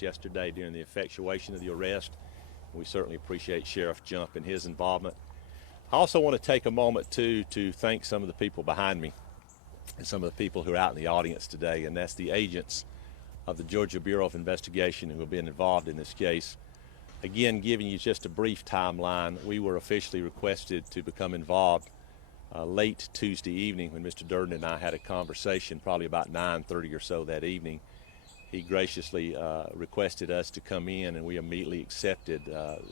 yesterday during the effectuation of the arrest. We certainly appreciate Sheriff Jump and his involvement. I also want to take a moment to thank some of the people behind me and some of the people who are out in the audience today, and that's the agents of the Georgia Bureau of Investigation who have been involved in this case. Again, giving you just a brief timeline, we were officially requested to become involved late Tuesday evening when Mr. Durden and I had a conversation, probably about 9:30 or so that evening. He graciously requested us to come in, and we immediately accepted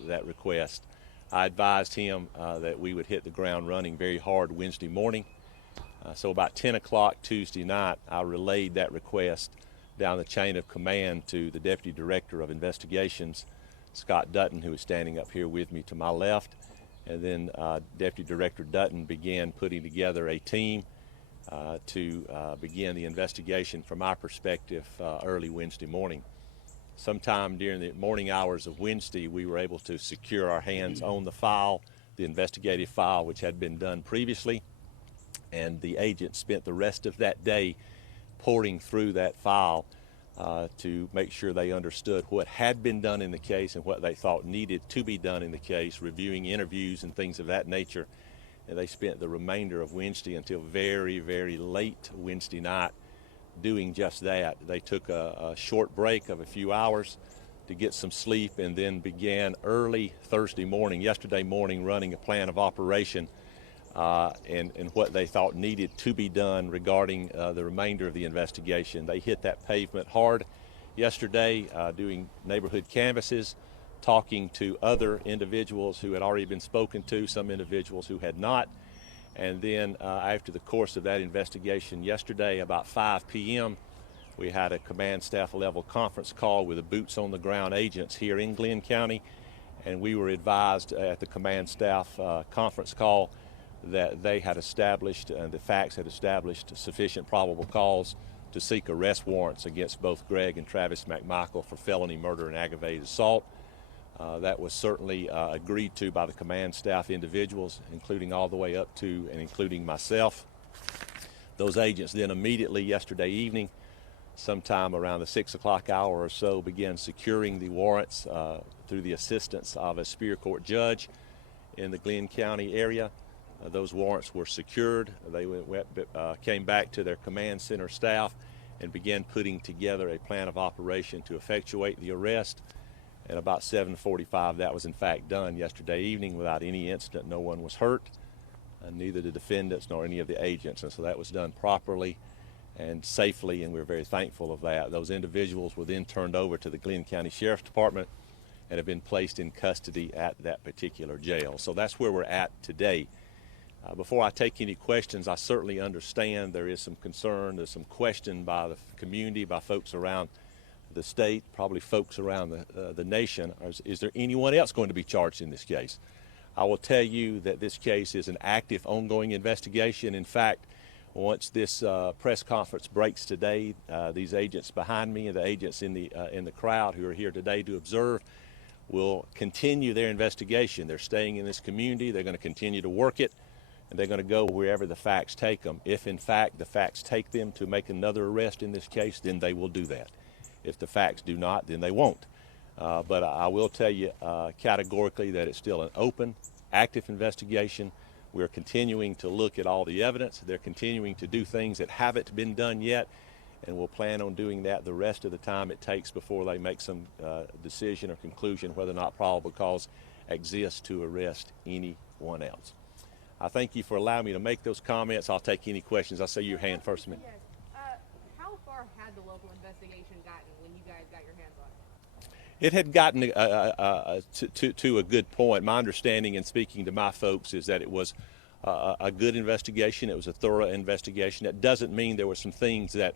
that request. I advised him that we would hit the ground running very hard Wednesday morning. So about 10 o'clock Tuesday night, I relayed that request down the chain of command to the Deputy Director of Investigations, Scott Dutton, who is standing up here with me to my left. And then Deputy Director Dutton began putting together a team to begin the investigation from our perspective early Wednesday morning. Sometime during the morning hours of Wednesday, we were able to secure our hands on the file, the investigative file, which had been done previously. And the agents spent the rest of that day pouring through that file to make sure they understood what had been done in the case and what they thought needed to be done in the case, reviewing interviews and things of that nature. And they spent the remainder of Wednesday until very, very late Wednesday night doing just that. They took a short break of a few hours to get some sleep and then began early Thursday morning, yesterday morning, running a plan of operation and what they thought needed to be done regarding the remainder of the investigation. They hit that pavement hard yesterday, doing neighborhood canvasses, talking to other individuals who had already been spoken to, some individuals who had not. And then after the course of that investigation yesterday, about 5 p.m., we had a command staff level conference call with the boots on the ground agents here in Glenn County. And we were advised at the command staff conference call that they had established, and the facts had established, sufficient probable cause to seek arrest warrants against both Greg and Travis McMichael for felony murder and aggravated assault. That was certainly agreed to by the command staff individuals, including all the way up to and including myself. Those agents then immediately yesterday evening, sometime around the 6 o'clock hour or so, began securing the warrants through the assistance of a Superior Court judge in the Glenn County area. Those warrants were secured. They came back to their command center staff and began putting together a plan of operation to effectuate the arrest. At about 7:45, that was in fact done yesterday evening without any incident. No one was hurt, neither the defendants nor any of the agents. And so that was done properly and safely, and we're very thankful of that. Those individuals were then turned over to the Glenn County Sheriff's Department and have been placed in custody at that particular jail. So that's where we're at today. Before I take any questions, I certainly understand there is some concern, there's some question by the community, by folks around the state, probably folks around the nation. Is there anyone else going to be charged in this case? I will tell you that this case is an active, ongoing investigation. In fact, once this press conference breaks today, these agents behind me and the agents in the crowd who are here today to observe will continue their investigation. They're staying in this community. They're going to continue to work it, and they're going to go wherever the facts take them. If, in fact, the facts take them to make another arrest in this case, then they will do that. If the facts do not, then they won't. But I will tell you categorically that it's still an open, active investigation. We're continuing to look at all the evidence. They're continuing to do things that haven't been done yet, and we'll plan on doing that the rest of the time it takes before they make some decision or conclusion whether or not probable cause exists to arrest anyone else. I thank you for allowing me to make those comments. I'll take any questions. I'll say your hand first a minute. Yes. How far had the local investigation gotten when you guys got your hands on it? It had gotten to a good point. My understanding in speaking to my folks is that it was a good investigation. It was a thorough investigation. That doesn't mean there were some things that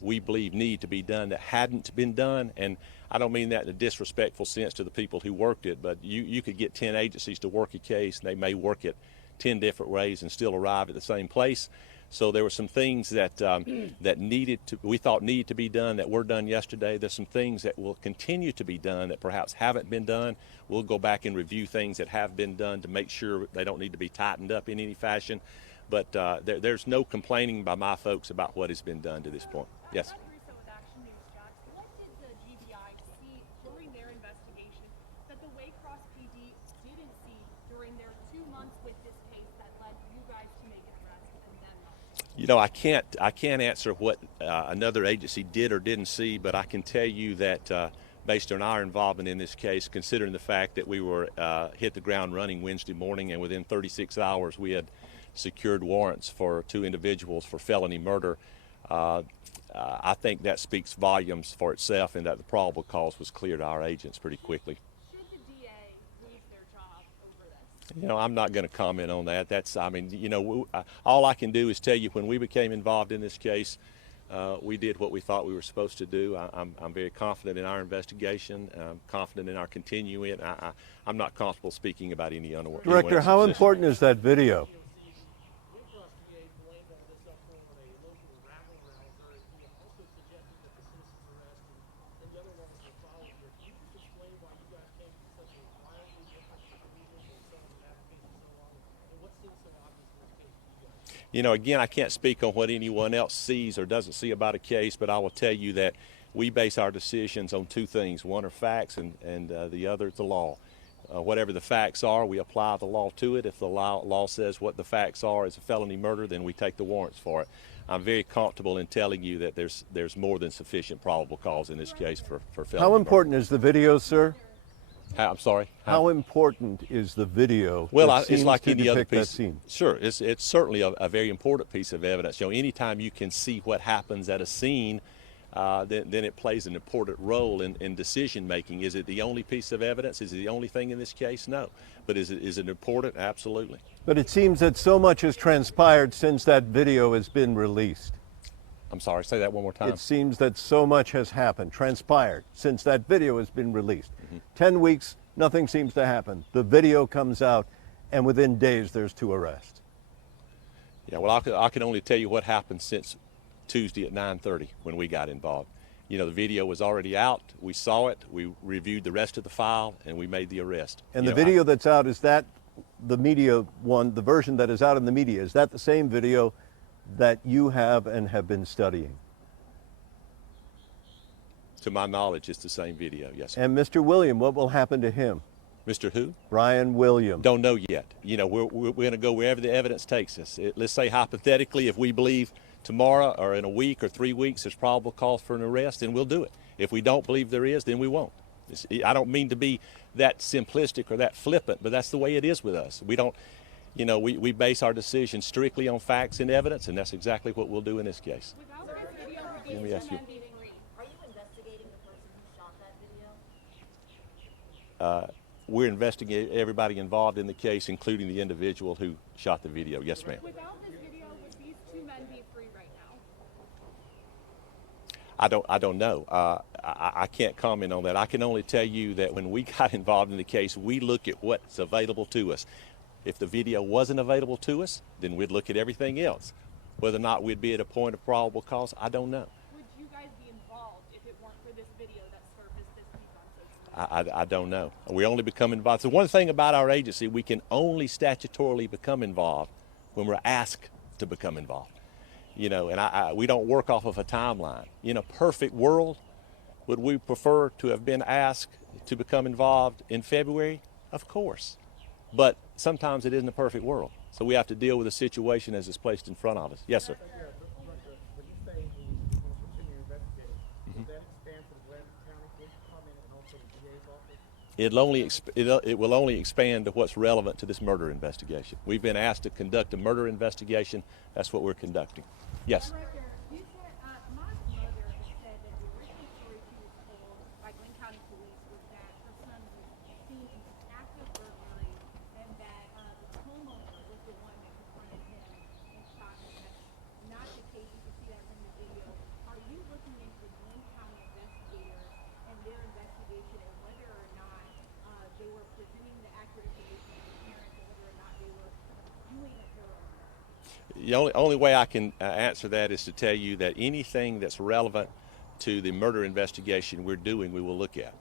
we believe need to be done that hadn't been done. And I don't mean that in a disrespectful sense to the people who worked it, but you could get 10 agencies to work a case, and they may work it 10 different ways and still arrive at the same place. So there were some things that we thought needed to be done that were done yesterday. There's some things that will continue to be done that perhaps haven't been done. We'll go back and review things that have been done to make sure they don't need to be tightened up in any fashion. But there's no complaining by my folks about what has been done to this point. Yes. What did the GBI during their 2 months with this case that led you guys to make an arrest and then not? You know, I can't answer what another agency did or didn't see, but I can tell you that based on our involvement in this case, considering the fact that we were hit the ground running Wednesday morning, and within 36 hours we had secured warrants for 2 individuals for felony murder, I think that speaks volumes for itself, and that the probable cause was clear to our agents pretty quickly. Should the DA lose their job over this? You know, I'm not going to comment on that. I mean, you know, all I can do is tell you when we became involved in this case, we did what we thought we were supposed to do. I'm very confident in our investigation. I'm confident in our continuing it. I'm not comfortable speaking about any unawareness. Director, how important is that video? You know, again, I can't speak on what anyone else sees or doesn't see about a case, but I will tell you that we base our decisions on 2 things. One are facts, and the other is the law. Whatever the facts are, we apply the law to it. If the law says what the facts are is a felony murder, then we take the warrants for it. I'm very comfortable in telling you that there's more than sufficient probable cause in this case for felony How important murder. is the video, sir? I'm sorry? How important is the video? Well, that it's seems like to any other depict that piece. scene? Sure, it's certainly a very important piece of evidence. You know, anytime you can see what happens at a scene, then it plays an important role in decision making. Is it the only piece of evidence? Is it the only thing in this case? No. But is it important? Absolutely. But it seems that so much has transpired since that video has been released. I'm sorry, say that one more time. It seems that so much has happened, transpired, since that video has been released. 10 weeks, nothing seems to happen. The video comes out, and within days, there's 2 arrests. Yeah, well, I can only tell you what happened since Tuesday at 9:30 when we got involved. You know, the video was already out. We saw it. We reviewed the rest of the file, and we made the arrest. And You the know, video that's out, is that the media one, the version that is out in the media, is that the same video that you have and have been studying? to my knowledge, it's the same video, yes, sir. And Mr. William, what will happen to him? Mr. Who? Brian William. Don't know yet. You know, we're going to go wherever the evidence takes us. Let's say hypothetically, if we believe tomorrow or in a week or 3 weeks there's probable cause for an arrest, then we'll do it. If we don't believe there is, then we won't. I don't mean to be that simplistic or that flippant, but that's the way it is with us. We don't, you know, we base our decisions strictly on facts and evidence, and that's exactly what we'll do in this case. Without this video, would Let me these ask two you. men be free? Are you investigating the person who shot that video? We're investigating everybody involved in the case, including the individual who shot the video. Yes, ma'am. Without this video, would these two men be free right now? I don't know. I can't comment on that. I can only tell you that when we got involved in the case, we look at what's available to us. If the video wasn't available to us, then we'd look at everything else. Whether or not we'd be at a point of probable cause, I don't know. Would you guys be involved if it weren't for this video that surfaced this week on social media? I don't know. We only become involved. So one thing about our agency, we can only statutorily become involved when we're asked to become involved. You know, and we don't work off of a timeline. In a perfect world, would we prefer to have been asked to become involved in February? Of course. But sometimes it isn't a perfect world. So we have to deal with the situation as it's placed in front of us. Yes, sir. When you say you want to continue investigating, does that expand to the Blanford County Police Department and also the DA's office? It will only expand to what's relevant to this murder investigation. We've been asked to conduct a murder investigation. That's what we're conducting. Yes. Director, you said Ahmaud's mother said that the original story she was told by Glenn County Police was that her son was seen in active burglary and that the homeowner was the one that confronted him and shot him. That's not the case. You can see that from the video. Are you looking into Glenn County investigators and their investigation and whether or not they were presenting the accurate information to the parents and whether or not they were doing a thorough investigation? The only way I can answer that is to tell you that anything that's relevant to the murder investigation we're doing, we will look at.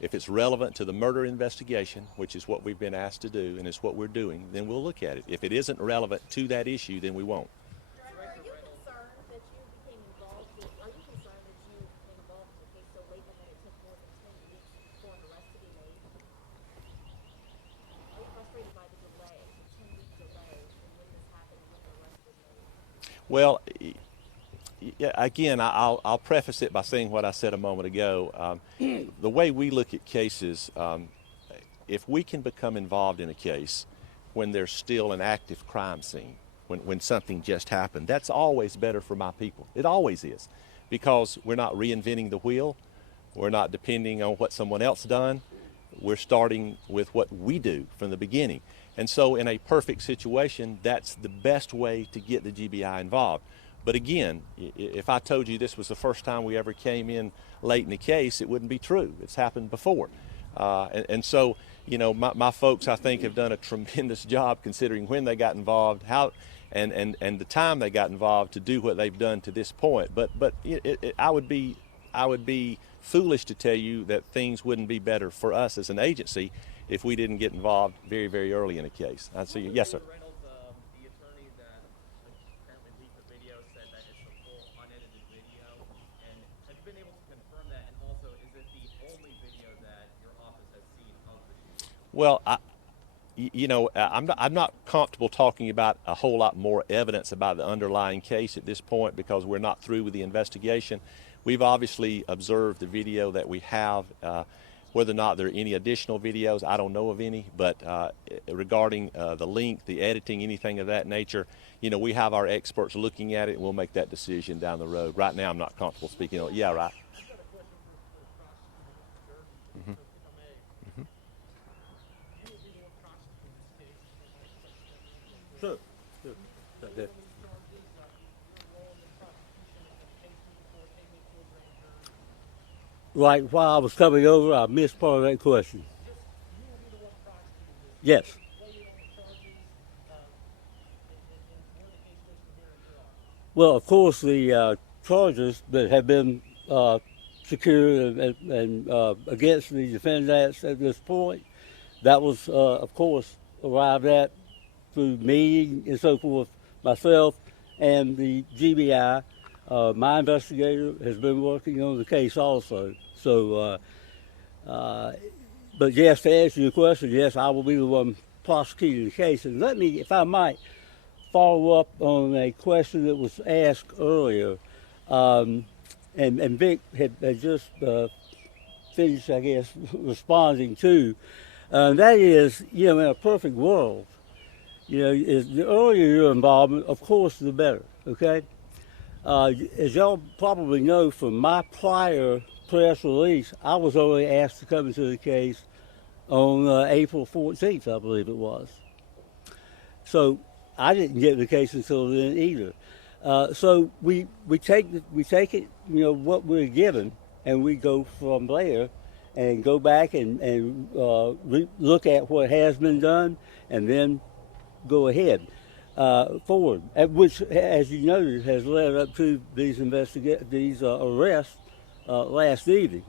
If it's relevant to the murder investigation, which is what we've been asked to do and it's what we're doing, then we'll look at it. If it isn't relevant to that issue, then we won't. Are you concerned that you became involved with, are you concerned that you became involved in the case so late and that it took more than 10 weeks for an arrest to be made? Are you Well, yeah, again, I'll preface it by saying what I said a moment ago. The way we look at cases, if we can become involved in a case when there's still an active crime scene, when something just happened, that's always better for my people. It always is, because we're not reinventing the wheel. We're not depending on what someone else done. We're starting with what we do from the beginning. And so in a perfect situation, that's the best way to get the GBI involved. But again, if I told you this was the first time we ever came in late in the case, it wouldn't be true. It's happened before. And so, you know, my folks, I think, have done a tremendous job considering when they got involved, how, and the time they got involved to do what they've done to this point. But I would be foolish to tell you that things wouldn't be better for us as an agency if we didn't get involved very, very early in a case. I see you. Yes, sir. Reynolds, the attorney that apparently leaked the video, said that it's a full unedited video. And have you been able to confirm that? And also, is it the only video that your office has seen of the shooting? Well, I'm not comfortable talking about a whole lot more evidence about the underlying case at this point because we're not through with the investigation. We've obviously observed the video that we have. Whether or not there are any additional videos, I don't know of any, but regarding the link, the editing, anything of that nature, you know, we have our experts looking at it and we'll make that decision down the road. Right now, I'm not comfortable speaking on it. Yeah, right. Sure. Like while I was coming over, I missed part of that question. Yes. Well, of course, the charges that have been secured and against the defendants at this point, that was, of course, arrived at through meeting and so forth, myself and the GBI. My investigator has been working on the case also. So, but yes, to answer your question, yes, I will be the one prosecuting the case. And let me, if I might, follow up on a question that was asked earlier. And Vic had just finished, I guess, responding to. That is, you know, in a perfect world, you know, the earlier your involvement, of course, the better, okay? As y'all probably know from my prior press release, I was only asked to come into the case on April 14th, I believe it was. So I didn't get the case until then either. So we take it, you know, what we're given, and we go from there and go back and look at what has been done, and then go ahead. Forward, which, as you noted, has led up to these arrests last evening.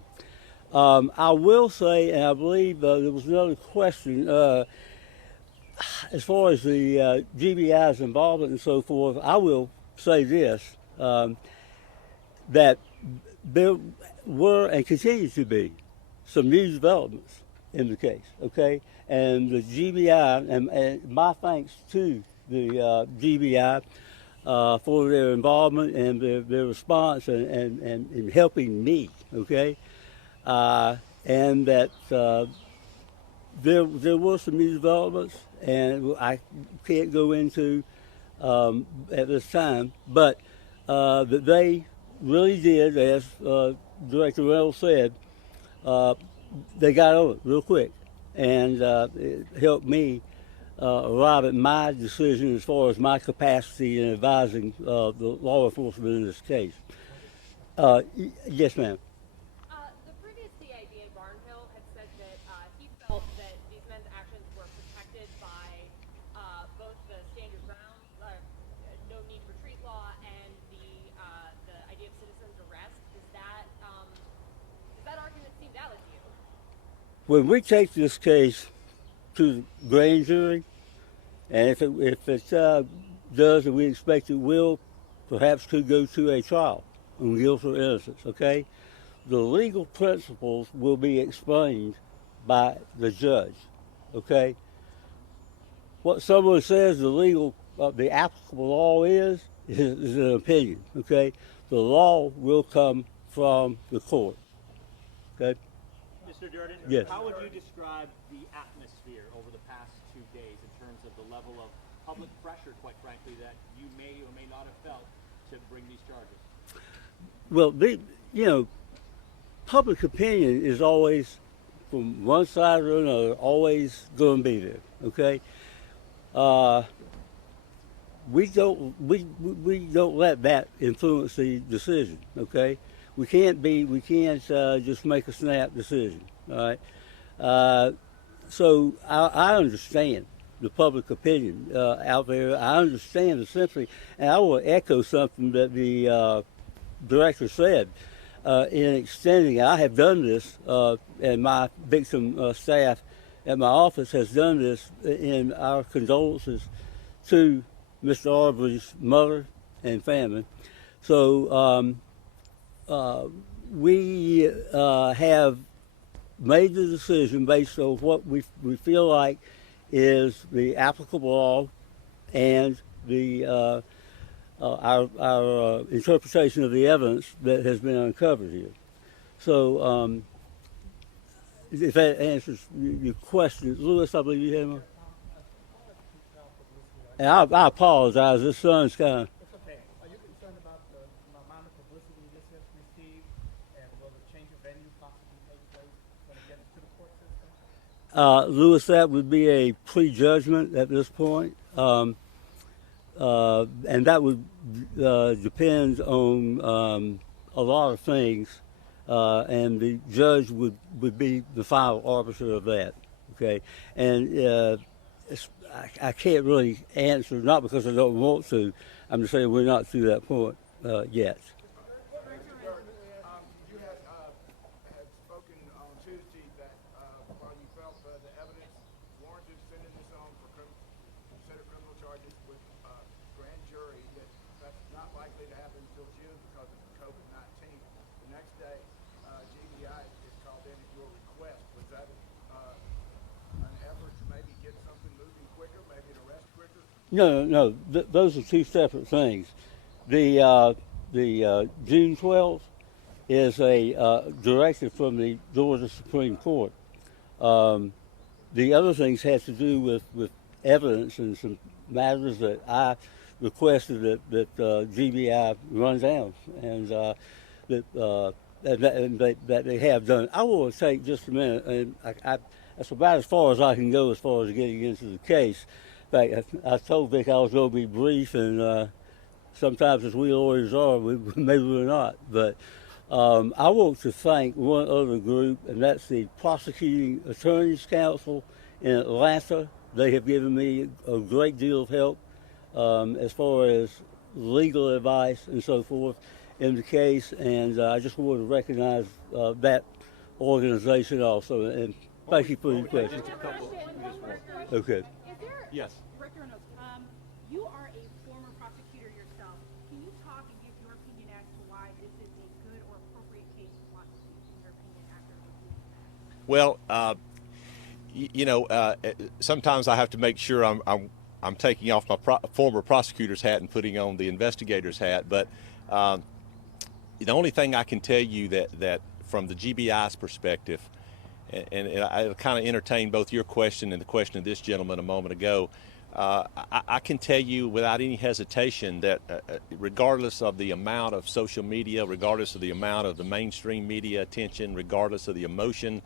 I will say, and I believe there was another question, as far as the GBI's involvement and so forth, I will say this, that there were and continue to be some new developments in the case, okay? And the GBI, and my thanks to the GBI for their involvement and their response and helping me, okay? And that there were some new developments, and I can't go into at this time, but that they really did, as Director Reynolds said, they got on it real quick, and it helped me arrive at my decision as far as my capacity in advising the law enforcement in this case. Yes, ma'am. The previous CID in Barnhill had said that he felt that these men's actions were protected by both the standard ground, no need for retreat law, and the idea of citizen's arrest. Does that argument seem valid to you? When we take this case to the grand jury, and if it does, and we expect it will, perhaps could go to a trial on guilt or innocence, okay? The legal principles will be explained by the judge, okay? What someone says the applicable law is, is an opinion, okay? The law will come from the court, okay? Mr. Durden, Yes. how would you describe the atmosphere over the past 2 days in terms of the level of public pressure, quite frankly, that you may or may not have felt to bring these charges? Well, public opinion is always, from one side or another, always going to be there, okay? We don't let that influence the decision, okay? We can't just make a snap decision, all right? So I understand the public opinion out there. I understand essentially, and I will echo something that the director said in extending. I have done this, and my victim staff at my office has done this in our condolences to Mr. Arbrey's mother and family. So we have made the decision based on what we feel like is the applicable law and the our interpretation of the evidence that has been uncovered here. So if that answers your question, Lewis, I believe you had one. And I apologize. This sun's kind of. It's okay. Are you concerned about the amount of publicity this has received, and will the change of venue possibly take place when it gets to the court system? Lewis, that would be a prejudgment at this point, and that would depend on a lot of things, and the judge would be the final arbiter of that. Okay, and I can't really answer, not because I don't want to. I'm just saying we're not through that point yet. You had spoken on Tuesday that while you felt the evidence warranted sending this on for consider criminal charges with grand jury, that's not likely to happen until June because of COVID-19. The next day, GBI is called in at your request. Was that an effort to maybe get something moving quicker, maybe an arrest quicker? No. Those are two separate things. The June 12th is a directive from the Georgia Supreme Court. The other things have to do with evidence and some matters that I requested that GBI run down, and that they have done. I will take just a minute, and that's about as far as I can go as far as getting into the case. In fact, I told Vic I was going to be brief, and sometimes as we lawyers are, maybe we're not. But I want to thank one other group, and that's the Prosecuting Attorneys Council in Atlanta. They have given me a great deal of help as far as legal advice and so forth in the case, and I just want to recognize that organization also. And thank you for your question. Okay. Yes. Director Reynolds, you are a former prosecutor yourself. Can you talk and give your opinion as to why this is a good or appropriate case to prosecute, in your opinion, after reviewing that? Well, sometimes I have to make sure I'm taking off my former prosecutor's hat and putting on the investigator's hat. But the only thing I can tell you that from the GBI's perspective, and I kind of entertained both your question and the question of this gentleman a moment ago, I can tell you without any hesitation that regardless of the amount of social media, regardless of the amount of the mainstream media attention, regardless of the emotion,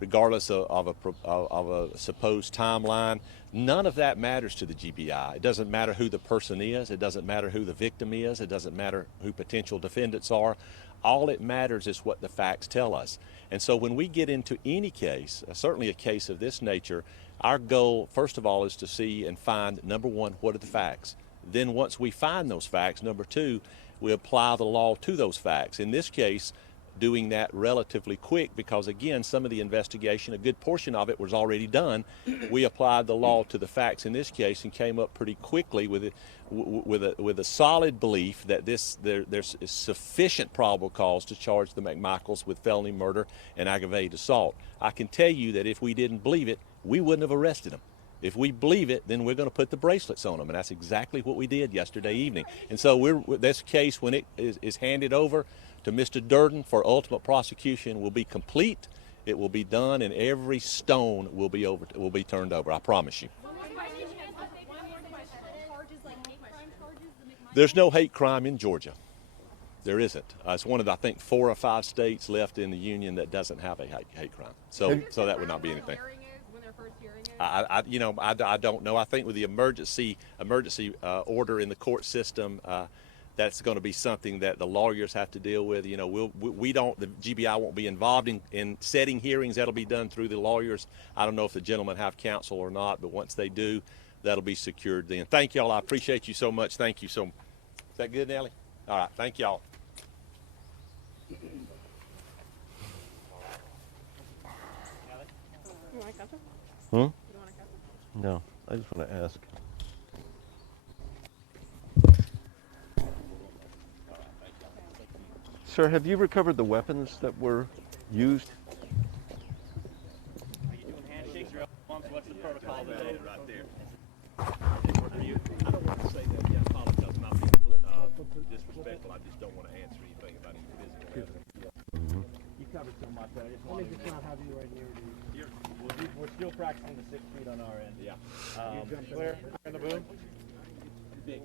regardless of a supposed timeline, none of that matters to the GBI. It doesn't matter who the person is. It doesn't matter who the victim is. It doesn't matter who potential defendants are. All it matters is what the facts tell us. And so when we get into any case, certainly a case of this nature, our goal, first of all, is to see and find, number one, what are the facts? Then once we find those facts, number two, we apply the law to those facts. In this case, doing that relatively quick because, again, some of the investigation, a good portion of it was already done. We applied the law to the facts in this case and came up pretty quickly with a solid belief that there's sufficient probable cause to charge the McMichaels with felony murder and aggravated assault. I can tell you that if we didn't believe it, we wouldn't have arrested them. If we believe it, then we're going to put the bracelets on them, and that's exactly what we did yesterday evening. And so this case, when it is handed over to Mr. Durden for ultimate prosecution, will be complete. It will be done, and every stone will be turned over. I promise you. There's no hate crime in Georgia. There isn't. It's one of the, I think, 4 or 5 states left in the union that doesn't have a hate crime. So that would not be anything. I don't know. I think with the emergency order in the court system, that's going to be something that the lawyers have to deal with. You know, the GBI won't be involved in setting hearings. That'll be done through the lawyers. I don't know if the gentlemen have counsel or not, but once they do, that'll be secured then. Thank y'all. I appreciate you so much. Thank you so. Is that good, Nellie? All right. Thank y'all. No, I just want to ask. Sir, have you recovered the weapons that were used? Are you doing handshakes or bumps? What's the protocol today? Right there. I don't want to say that. Yeah, I apologize. I'm not being disrespectful. I just don't want to answer anything about any physical evidence. You covered so much. I just wanted to not have you right near you. We're still practicing the 6 feet on our end. Yeah. Clear in the boom. Big